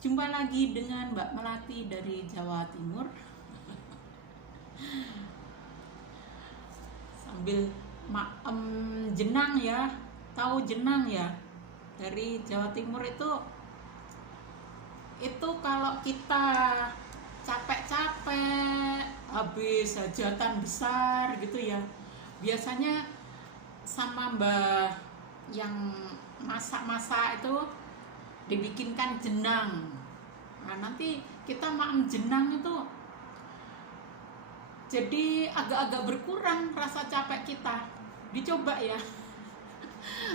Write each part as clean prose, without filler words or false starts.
Jumpa lagi dengan Mbak Melati dari Jawa Timur. Sambil jenang ya, tahu jenang ya? Dari Jawa Timur itu kalau kita capek-capek habis hajatan besar gitu ya, biasanya sama mbah yang masak-masak itu dibikinkan jenang. Nah, nanti kita makan jenang itu jadi agak-agak berkurang rasa capek kita. Dicoba ya.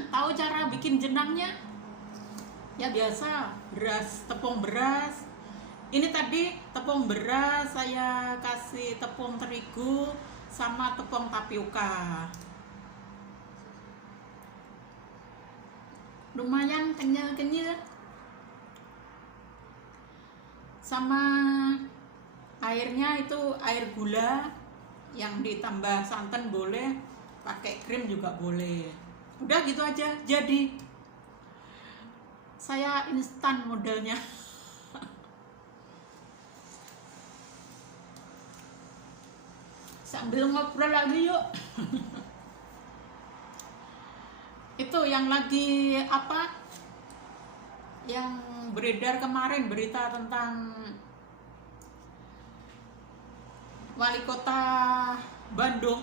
Tahu cara bikin jenangnya? Ya biasa, tepung beras. Ini tadi tepung beras, saya kasih tepung terigu sama tepung tapioka. Lumayan kenyal-kenyal. Sama airnya itu air gula yang ditambah santan boleh, pakai krim juga boleh. Udah gitu aja jadi. Saya instan modelnya. Sambil ngobrol lagi yuk. Itu yang lagi apa? Yang beredar kemarin berita tentang wali kota Bandung.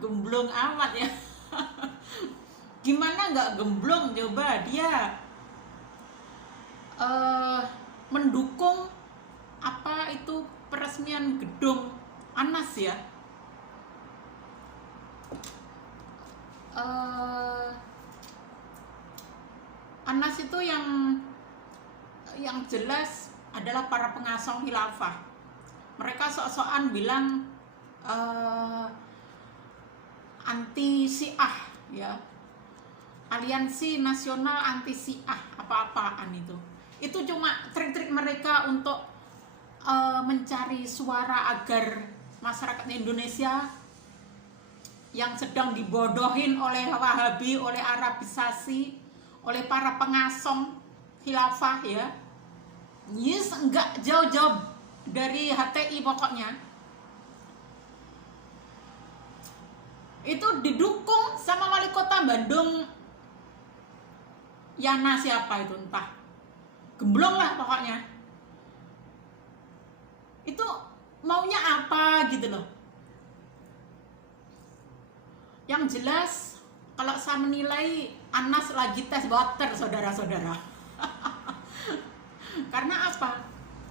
Gemblong amat ya. Gimana nggak gemblong, coba dia mendukung apa itu peresmian gedung Anas ya. Anas itu yang jelas adalah para pengasong khilafah. Mereka sok-sokan bilang anti Syiah ya, aliansi nasional anti Syiah apa-apaan itu cuma trik-trik mereka untuk mencari suara agar masyarakat Indonesia yang sedang dibodohin oleh Wahabi, oleh Arabisasi, oleh para pengasong khilafah ya. Yes, enggak jauh-jauh dari HTI pokoknya. Itu didukung sama wali kota Bandung. Yana siapa itu entah. Gemblong lah pokoknya. Itu maunya apa gitu loh. Yang jelas kalau saya menilai Anas lagi tes water, saudara-saudara. Karena apa?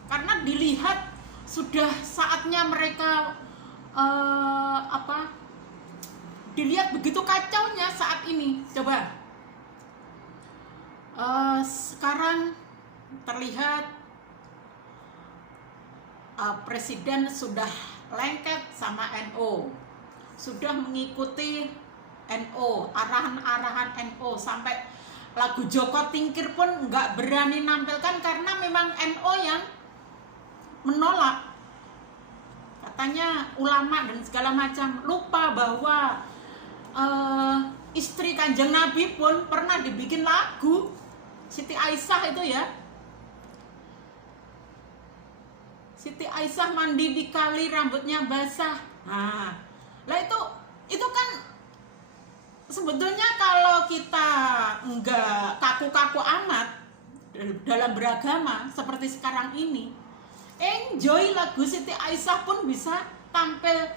Karena dilihat sudah saatnya mereka dilihat begitu kacaunya saat ini. Coba sekarang terlihat presiden sudah lengket sama NU, sudah mengikuti NU, arahan-arahan NU, sampai lagu Joko Tingkir pun nggak berani nampilkan karena memang NU yang menolak. Katanya ulama dan segala macam. Lupa bahwa istri Kanjeng Nabi pun pernah dibikin lagu, Siti Aisyah itu ya. Siti Aisyah mandi di kali rambutnya basah. Nah, lah itu kan sebetulnya kalau kita enggak kaku-kaku amat dalam beragama seperti sekarang ini, enjoy lagu Siti Aisyah pun bisa tampil.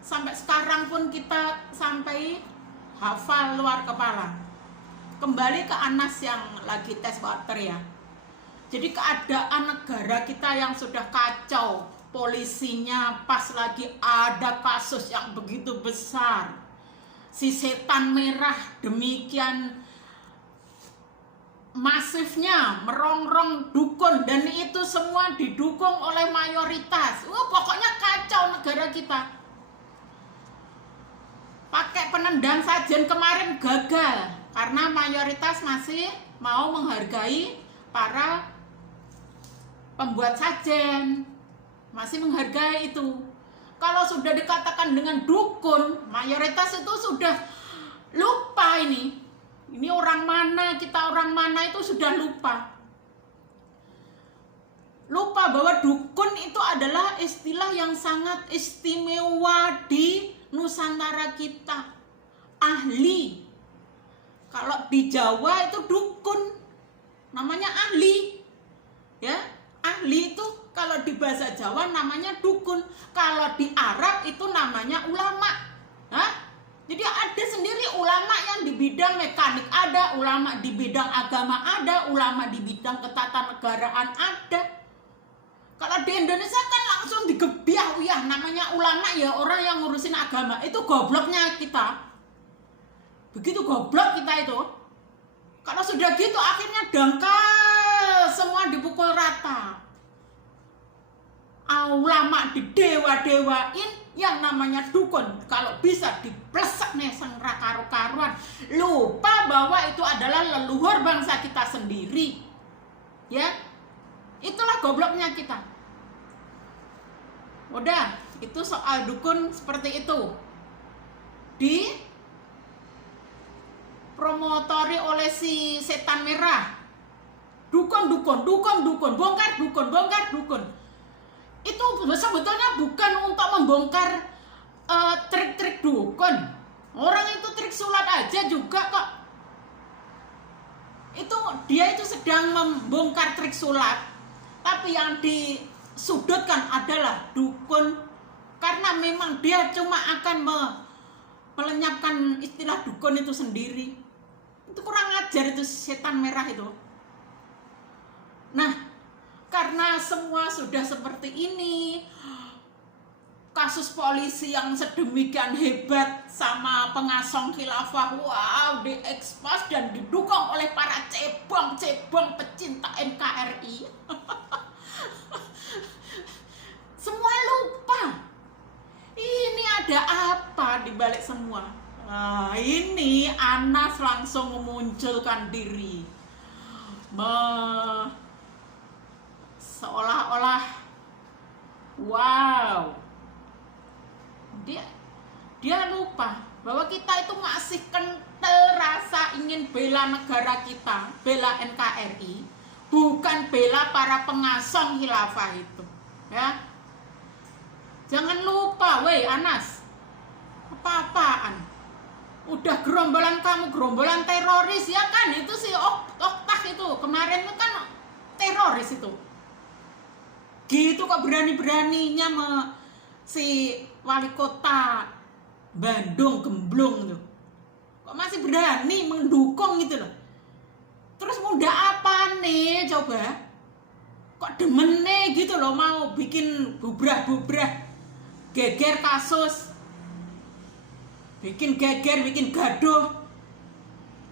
Sampai sekarang pun kita sampai hafal luar kepala. Kembali ke Anas yang lagi tes water ya. Jadi keadaan negara kita yang sudah kacau, polisinya pas lagi ada kasus yang begitu besar, si setan merah demikian masifnya merongrong dukun, dan itu semua didukung oleh mayoritas. Pokoknya kacau negara kita. Pakai penendang sajen kemarin gagal karena mayoritas masih mau menghargai para pembuat sajen, masih menghargai itu. Kalau sudah dikatakan dengan dukun, mayoritas itu sudah lupa ini Ini orang mana, kita orang mana itu sudah lupa. Lupa bahwa dukun itu adalah istilah yang sangat istimewa di Nusantara kita. Ahli. Kalau di Jawa itu dukun, namanya ahli. Ya, ahli itu kalau di bahasa Jawa namanya dukun. Kalau di Arab itu namanya ulama. Hah? Jadi ada sendiri ulama yang di bidang mekanik ada, ulama di bidang agama ada, ulama di bidang ketatanegaraan ada. Kalau di Indonesia kan langsung digebiah-wiah, namanya ulama ya orang yang ngurusin agama. Itu gobloknya kita. Begitu goblok kita itu. Kalau sudah gitu akhirnya dangkal, semua dipukul rata. Ulama didewa-dewain, yang namanya dukun kalau bisa diplesek nih sengra karu-karuan, lupa bahwa itu adalah leluhur bangsa kita sendiri. Ya, itulah gobloknya kita. Udah, itu soal dukun seperti itu. Promotori oleh si setan merah. Dukun, bongkar dukun. Itu sebetulnya bukan untuk membongkar trik-trik dukun. Orang itu trik sulap aja juga kok. Dia itu sedang membongkar trik sulap. Tapi yang disudutkan adalah dukun, karena memang dia cuma akan melenyapkan istilah dukun itu sendiri. Itu kurang ajar itu setan merah itu. Nah, karena semua sudah seperti ini, kasus polisi yang sedemikian hebat sama pengasong khilafah, wow, diekspos dan didukung oleh para cebong-cebong pecinta NKRI. Semua lupa. Ini ada apa di balik semua? Nah, ini Anas langsung memunculkan diri. Seolah-olah wow, dia lupa bahwa kita itu masih kental rasa ingin bela negara kita, bela NKRI, bukan bela para pengasong khilafah itu. Ya, jangan lupa, weh Anas, apa-apaan? Udah gerombolan kamu, gerombolan teroris ya kan? Itu si Oktah itu kemarin itu kan teroris itu. Gitu kok berani-beraninya si wali kota Bandung Gemblung tuh. Kok masih berani mendukung gitu loh. Terus muda apa nih coba? Kok demen nih gitu loh mau bikin bubrah-bubrah, geger kasus, bikin geger, bikin gaduh.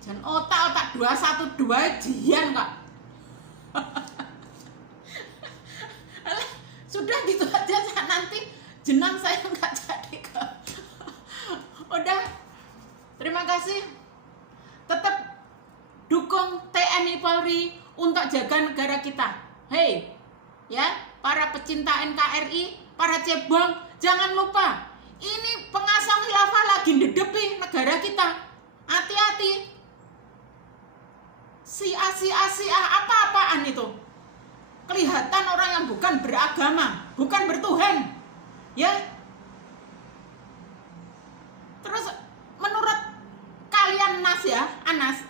Dan otak-otak 212 jian kak. Sudah gitu aja, nanti jenang saya nggak jadi kak. Udah, terima kasih. Tetap dukung TNI Polri untuk jaga negara kita. Hei, ya para pecinta NKRI, para cebong, jangan lupa ini pengasong khilafah lagi dedepi negara kita. Hati-hati. Si apa-apaan itu? Kelihatan orang yang bukan beragama, bukan bertuhan, ya. Terus menurut kalian Anas,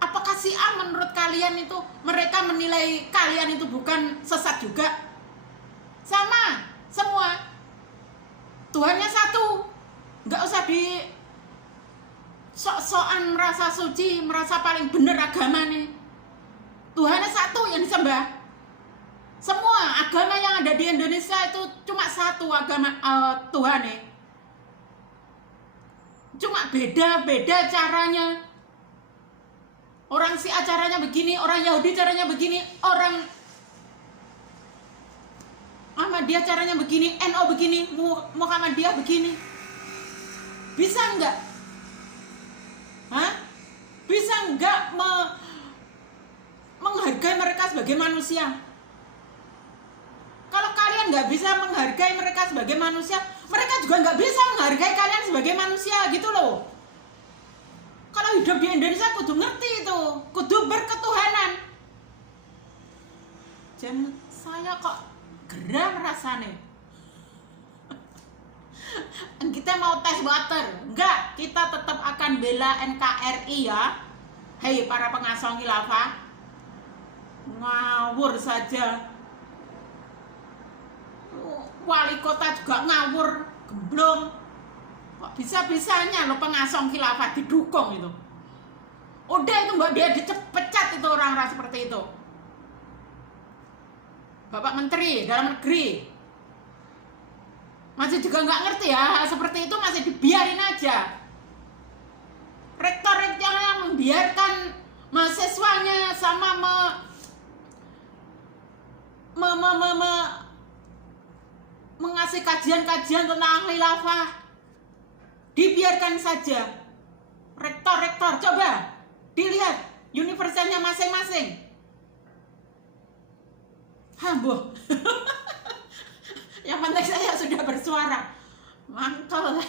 apakah si A menurut kalian itu mereka menilai kalian itu bukan sesat juga? Sama, semua. Tuhannya satu, nggak usah di sok-sokan merasa suci, merasa paling bener agama nih. Tuhannya satu yang disembah. Semua agama yang ada di Indonesia itu cuma satu agama Tuhan nih. Cuma beda-beda caranya. Orang si acaranya begini, orang Yahudi caranya begini, orang Ahmadiyah caranya begini, NO begini, Muhammadiyah begini. Bisa enggak? Bisa enggak menghargai mereka sebagai manusia? Kalau kalian nggak bisa menghargai mereka sebagai manusia, mereka juga nggak bisa menghargai kalian sebagai manusia gitu loh. Kalau hidup di Indonesia kudu ngerti itu, kudu berketuhanan. Dan saya kok geram rasanya. Kita mau tes water, enggak, kita tetap akan bela NKRI ya. Hei para pengasuh khilafah, ngawur saja. Wali kota juga ngawur, gemblong. Kok bisa-bisanya lo pengasuh khilafah didukung itu. Udah itu mbak dia dipecat itu orang-orang seperti itu. Bapak Menteri Dalam Negeri masih juga nggak ngerti ya, seperti itu masih dibiarin aja. Rektor yang membiarkan mahasiswanya sama mengasih kajian-kajian tentang khilafah, dibiarkan saja. Rektor coba dilihat universitasnya masing-masing. Hambuh. Yang penting saya sudah bersuara. Mantap.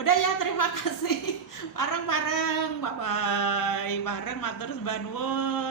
Udah ya, terima kasih. Bareng-bareng. Bye-bye. Bareng matur nuwun.